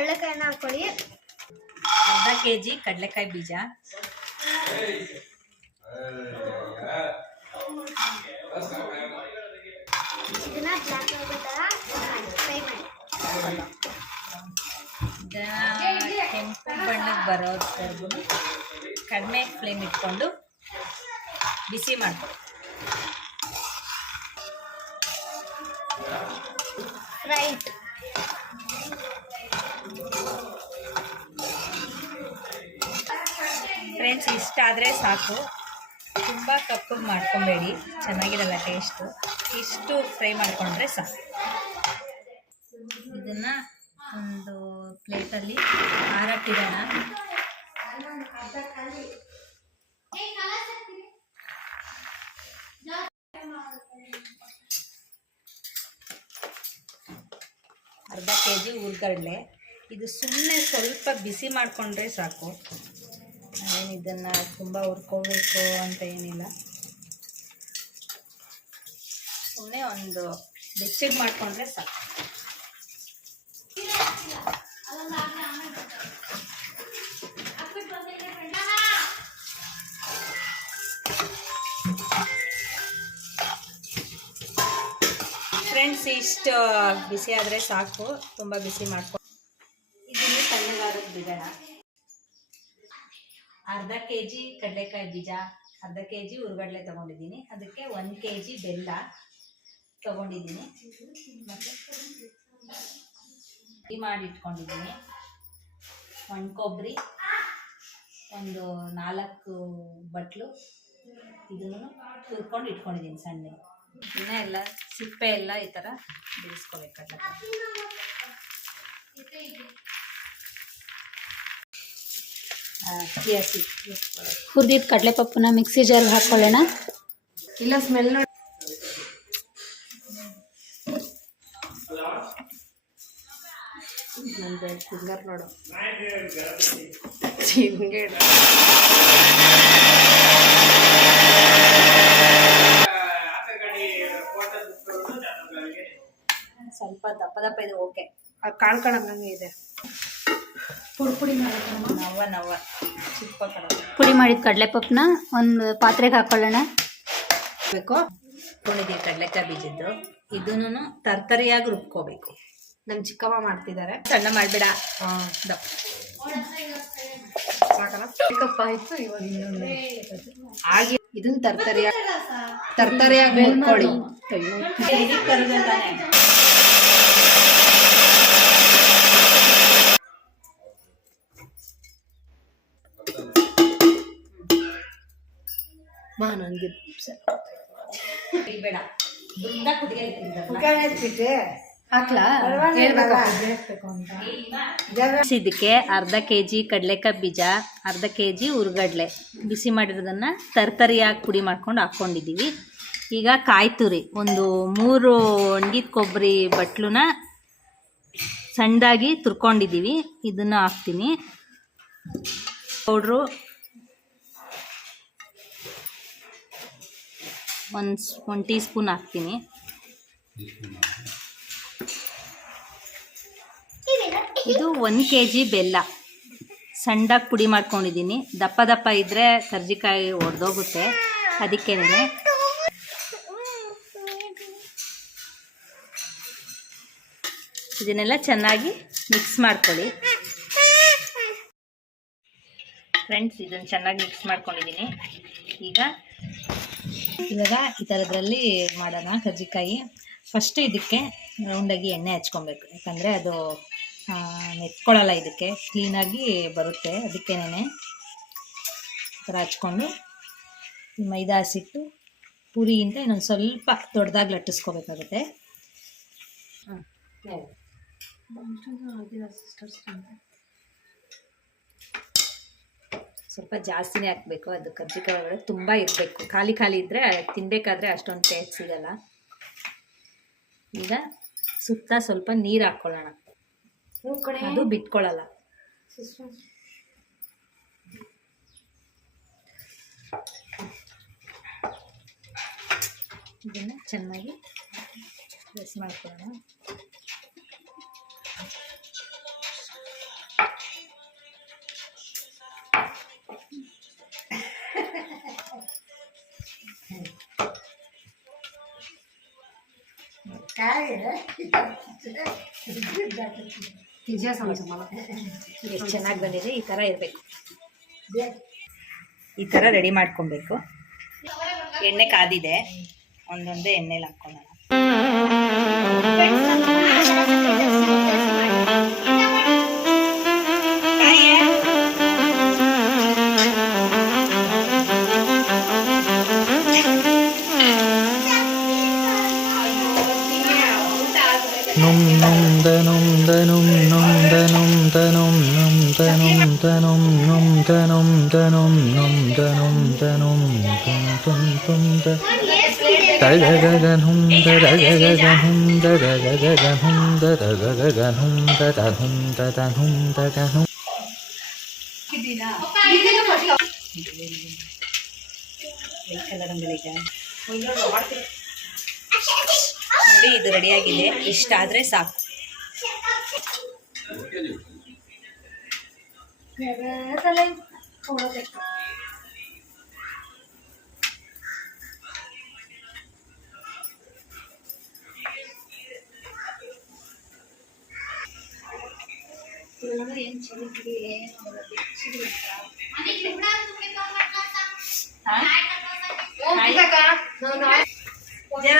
ಕಡಲೆಕಾಯಿನ ಹಾಕೊಳ್ಳಿ ಅರ್ಧ K G ಕಡಲೆಕಾಯಿ ಬೀಜ. ಇದನ್ನ ಬ್ಲಾಕ್ ಆಗೋ ಥರ ಫ್ರೈ ಮಾಡಿ. ಇದನ್ನ ಕೆಂಪು ಬಣ್ಣಕ್ಕೆ ಬರೋದ್ವರೆಗೂ ಕಡಿಮೆ ಫ್ಲೇಮ್ ಇಟ್ಕೊಂಡು ಬಿಸಿ ಮಾಡ್ಕೊಳ್ಳಿ. ರೈಟ್ ಫ್ರೆಂಡ್ಸ್ ಇಷ್ಟ ಆದರೆ ಸಾಕು. ತುಂಬ ಕಪ್ಪಗೆ ಮಾಡ್ಕೊಬೇಡಿ. ಚೆನ್ನಾಗಿರಲ್ಲ ಟೇಸ್ಟು ಇಷ್ಟು ಫ್ರೈ ಮಾಡಿಕೊಂಡ್ರೆ ಸಾಕು. ಇದನ್ನು ಒಂದು ಪ್ಲೇಟಲ್ಲಿ ಆರಕ್ಕಿಡೋಣ ಅರ್ಧ ಕೆ ಜಿ ಹುರ್ಗಡ್ಲೆ ಇದು ಸುಮ್ಮನೆ ಸ್ವಲ್ಪ ಬಿಸಿ ಮಾಡಿಕೊಂಡ್ರೆ ಸಾಕು. ಏನು ಇದನ್ನು ತುಂಬ ಹುರ್ಕೋಬೇಕು ಅಂತ ಏನಿಲ್ಲ. ಸುಮ್ಮನೆ ಒಂದು ಬೆಚ್ಚಗೆ ಮಾಡಿಕೊಂಡ್ರೆ ಸಾಕು. ಫ್ರೆಂಡ್ಸ್ ಇಷ್ಟು ಬಿಸಿ ಆದರೆ ಸಾಕು. ತುಂಬ ಬಿಸಿ ಮಾಡ್ಕೊಂಡು ಅರ್ಧ ಕೆ ಜಿ ಕಡಲೆಕಾಯಿ ಬೀಜ, ಅರ್ಧ ಕೆ ಜಿ ಹುರುಗಡ್ಲೆ ತೊಗೊಂಡಿದ್ದೀನಿ. ಅದಕ್ಕೆ ಒಂದು ಕೆ ಜಿ ಬೆಲ್ಲ ತೊಗೊಂಡಿದ್ದೀನಿ. ಈ ಮಾಡಿಟ್ಕೊಂಡಿದ್ದೀನಿ ಒಣ ಕೊಬ್ಬರಿ, ಒಂದು ನಾಲ್ಕು ಬಟ್ಲು ಇದನ್ನು ತುರ್ಕೊಂಡು ಇಟ್ಕೊಂಡಿದ್ದೀನಿ ಸಣ್ಣ ಇನ್ನೂ ಎಲ್ಲ ಸಿಪ್ಪೆ ಎಲ್ಲ ಈ ಥರ ಬಿಡಿಸ್ಕೋಬೇಕು ಕಡಲೆಕಾಯಿ. ಹುರಿದಿದ್ದ ಕಡಲೆಪಪ್ಪನ ಮಿಕ್ಸಿ ಜಾರ್ಗೆ ಹಾಕ್ಕೊಳ್ಳೋಣ ಇಲ್ಲ ಸ್ಮೆಲ್ ನೋಡಿ. ಫಿಂಗರ್ ನೋಡು. ಹಿಂಗೆ. ಸ್ವಲ್ಪ ದಪ್ಪ ದಪ್ಪ ಇದೆ ಓಕೆ. ಆ ಕಾಳು ಕಳಂಗಂಗೆ ಇದೆ. ಪುಡಿ ನವ್ವ ನವ್ವ. ಕಡ ಪುಡಿ ಮಾಡಿದ ಕಡಲೆಪಪ್ಪನ ಒಂದು ಪಾತ್ರೆಗೆ ಹಾಕೊಳ್ಳೋಣ. ಬೇಕು. ಕೊಂಡಿದ್ದೀವಿ ಕಡಲೆಕಾಯಿ ಬೀಜದ್ದು. ಇದನ್ನು ತರ್ತರಿಯಾಗಿ ರುಬ್ಕೋಬೇಕು. ನಮ್ಮ ಚಿಕ್ಕಮ್ಮ ಮಾಡ್ತಿದ್ದಾರೆ ಸಣ್ಣ ಮಾಡಬೇಡ. ಹಾಗೆ ಇದನ್ನ ತರ್ತರಿಯಾಗಿ ತರ್ತರಿಯಾಗಿ ಮುಟ್ಕೊಳ್ಳಿ ನನಗೆ ಬೇಡ. ಕುದಿಗೆ ಇದಕ್ಕೆ ಅರ್ಧ ಕೆ ಜಿ ಕಡಲೆಕಾಯಿ ಬೀಜ ಅರ್ಧ ಕೆ ಜಿ ಹುರುಗಡಲೆ ಬಿಸಿ ಮಾಡಿರೋದನ್ನು ತರ್ತರಿಯಾಗಿ ಪುಡಿ ಮಾಡ್ಕೊಂಡು ಹಾಕ್ಕೊಂಡಿದ್ದೀವಿ ಈಗ ಕಾಯಿ ತುರಿ. ಒಂದು ಮೂರು ಒಣಗಿದ ಕೊಬ್ಬರಿ ಬಟ್ಲುನ ಸಣ್ಣದಾಗಿ ತುರ್ಕೊಂಡಿದ್ದೀವಿ ಇದನ್ನು ಹಾಕ್ತೀನಿ. ಪೌಡ್ರು ಒಂದು ಒಂದು ಟೀ ಸ್ಪೂನ್ ಹಾಕ್ತೀನಿ. ಇದು ಒಂದು ಕೆ ಜಿ ಬೆಲ್ಲ. ಸಣ್ಣದಾಗಿ ಪುಡಿ ಮಾಡ್ಕೊಂಡಿದ್ದೀನಿ. ದಪ್ಪ ದಪ್ಪ ಇದ್ದರೆ ಕರ್ಜಿಕಾಯಿ ಒಡೆದೋಗುತ್ತೆ. ಅದಕ್ಕೇನೆ ಇದನ್ನೆಲ್ಲ ಚೆನ್ನಾಗಿ ಮಿಕ್ಸ್ ಮಾಡ್ಕೊಳ್ಳಿ. ಫ್ರೆಂಡ್ಸ್ ಇದನ್ನು ಚೆನ್ನಾಗಿ ಮಿಕ್ಸ್ ಮಾಡ್ಕೊಂಡಿದ್ದೀನಿ. ಈಗ ಇವಾಗ ಈ ಥರದ್ರಲ್ಲಿ ಮಾಡೋಣ ಕರ್ಜಿಕಾಯಿ. ಫಸ್ಟ್ ಇದಕ್ಕೆ ರೌಂಡಾಗಿ ಎಣ್ಣೆ ಹಚ್ಕೊಬೇಕು. ಯಾಕಂದರೆ ಅದು ನೆತ್ಕೊಳ್ಳಲ್ಲ ಇದಕ್ಕೆ. ಕ್ಲೀನಾಗಿ ಬರುತ್ತೆ ಅದಕ್ಕೇನೆ ಥರ ಹಚ್ಕೊಂಡು ಮೈದಾ ಹಸಿಟ್ಟು ಪೂರಿಗಿಂತ ಇನ್ನೊಂದು ಸ್ವಲ್ಪ ದೊಡ್ಡದಾಗಿ ಲಟ್ಟಿಸ್ಕೋಬೇಕಾಗುತ್ತೆ. ಸ್ವಲ್ಪ ಜಾಸ್ತಿನೇ ಹಾಕಬೇಕು. ಅದು ಕರ್ಜಿಕಾಯಿ ಒಳಗಡೆ ತುಂಬ ಇರಬೇಕು. ಖಾಲಿ ಖಾಲಿ ಇದ್ದರೆ ತಿನ್ನಬೇಕಾದ್ರೆ ಅಷ್ಟೊಂದು ಟೇಸ್ಟ್ ಸಿಗಲ್ಲ. ಈಗ ಸುತ್ತ ಸ್ವಲ್ಪ ನೀರು ಹಾಕ್ಕೊಳ್ಳೋಣ ಅದು ಬಿಟ್ಕೊಳ್ಳಲ್ಲ ಇದನ್ನು ಚೆನ್ನಾಗಿ ಪ್ರೆಸ್ ಮಾಡ್ಕೊಳ್ಳೋಣ. ನಿಜ ಎಷ್ಟು ಚೆನ್ನಾಗಿ ಬಂದಿದೆ ಈ ಥರ ಇರಬೇಕು. ಈ ಥರ ರೆಡಿ ಮಾಡ್ಕೊಬೇಕು. ಎಣ್ಣೆ ಕಾದಿದೆ ಒಂದೊಂದೇ ಎಣ್ಣೆಲಿ ಹಾಕ್ಕೊಳ್ಳೋಣ. num num te num te num num te num te num num te num te num num te num te num num te num te num tum tum tum te da da da da hum da da da da da hum da da da da da hum da da da da da hum da da hum da da hum da da hum കളിക്കാൻ ನೋಡಿ ಇದು ರೆಡಿಯಾಗಿದೆ. ಆದ್ರೆ ಸಾಕು. ಜನ